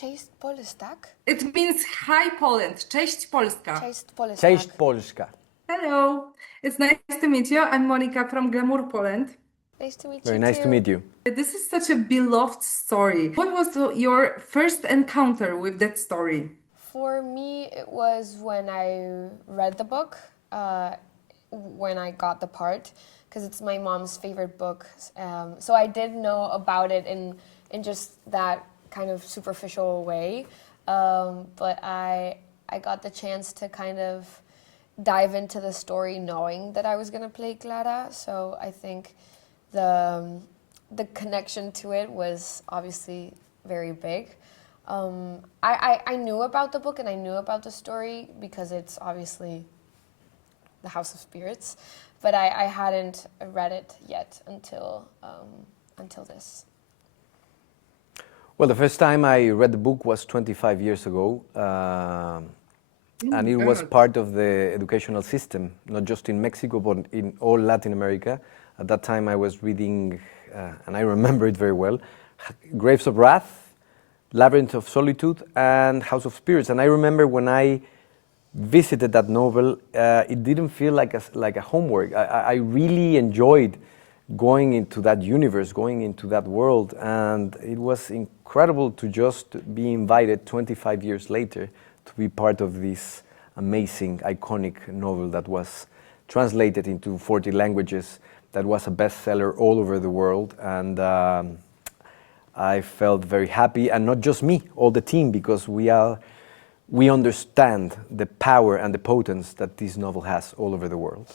Cześć Polstak? It means hi Poland. Cześć Polska. Cześć Polstak. Cześć Polska. Hello. It's nice to meet you. I'm Monica from Glamour Poland. Nice to meet Very you nice too. to meet you. This is such a beloved story. What was your first encounter with that story? For me, it was when I read the book, when I got the part, because it's my mom's favorite book. So I did know about it in just that kind of superficial way. But I got the chance to kind of dive into the story knowing that I was going to play Clara. So I think the connection to it was obviously very big. I knew about the book and I knew about the story because it's obviously the House of Spirits, but I hadn't read it yet until this. Well, the first time I read the book was 25 years ago, and it was part of the educational system, not just in Mexico, but in all Latin America. At that time I was reading, and I remember it very well, Grapes of Wrath, Labyrinth of Solitude, and House of Spirits. And I remember when I visited that novel, it didn't feel like a homework. I really enjoyed going into that universe, going into that world, and it was incredible to just be invited 25 years later to be part of this amazing, iconic novel that was translated into 40 languages, that was a bestseller all over the world, and I felt very happy, and not just me, all the team, because we understand the power and the potence that this novel has all over the world.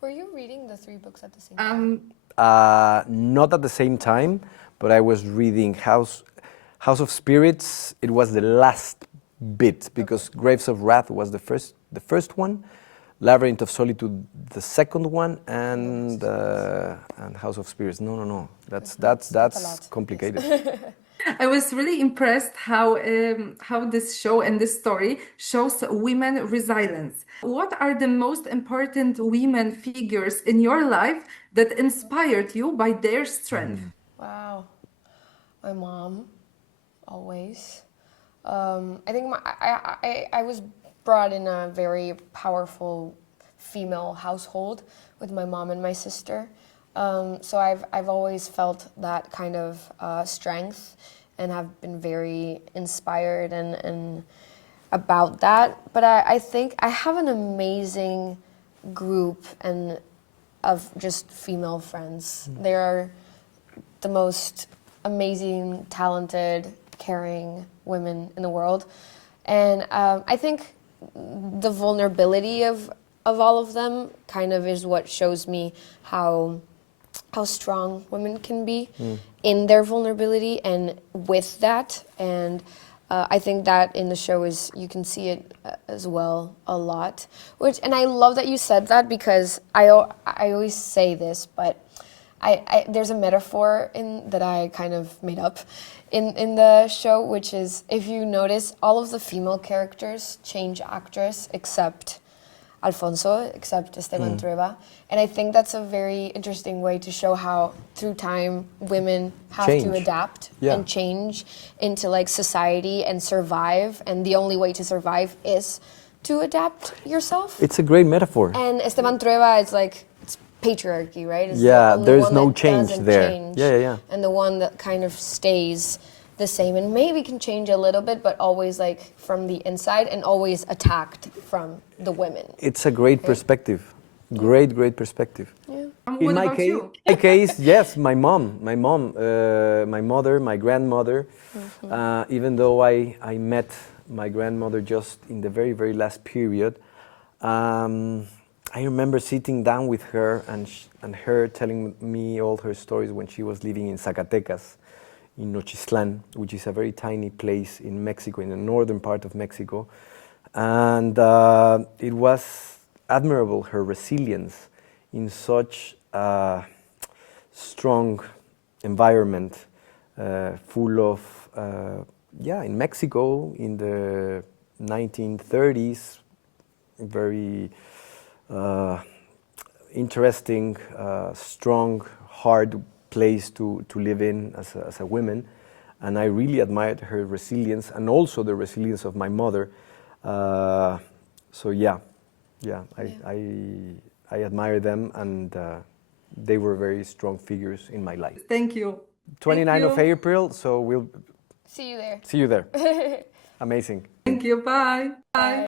Were you reading the 3 books at the same time? Not at the same time, but I was reading House of Spirits. It was the last bit, because Grapes of Wrath was the first one, Labyrinth of Solitude the second one, and House of Spirits. No. That's complicated. I was really impressed how this show and this story shows women resilience. What are the most important women figures in your life that inspired you by their strength? Wow. My mom, always. I think I was brought in a very powerful female household with my mom and my sister. So I've always felt that kind of strength and have been very inspired and about that. But I think I have an amazing group of just female friends. They are the most amazing, talented, caring women in the world. And I think the vulnerability of all of them kind of is what shows me how strong women can be in their vulnerability and with that. And I think that in the show you can see it as well a lot. And I love that you said that, because I always say this, but there's a metaphor that I kind of made up in the show, which is, if you notice, all of the female characters change actress except Alfonso, except Esteban Trueba. And I think that's a very interesting way to show how, through time, women have to adapt and change into like society and survive. And the only way to survive is to adapt yourself. It's a great metaphor. And Esteban Trueba is like, it's patriarchy, right? It's there's no change there. Yeah. And the one that kind of stays the same and maybe can change a little bit, but always like from the inside and always attacked from the women. It's a great perspective. Great perspective. Yeah. In my case, yes, my mother, my grandmother. Even though I met my grandmother just in the very last period, I remember sitting down with her and her telling me all her stories when she was living in Zacatecas, in Nochistlán, which is a very tiny place in Mexico, in the northern part of Mexico. And it was admirable, her resilience in such a strong environment, full of, in Mexico in the 1930s, very interesting, strong, hard place to live in as a woman. and I really admired her resilience and also the resilience of my mother. So I admire them, and they were very strong figures in my life. Thank you. 29 of April, so we'll See you there. see you there. Amazing. Thank you. Bye. Bye.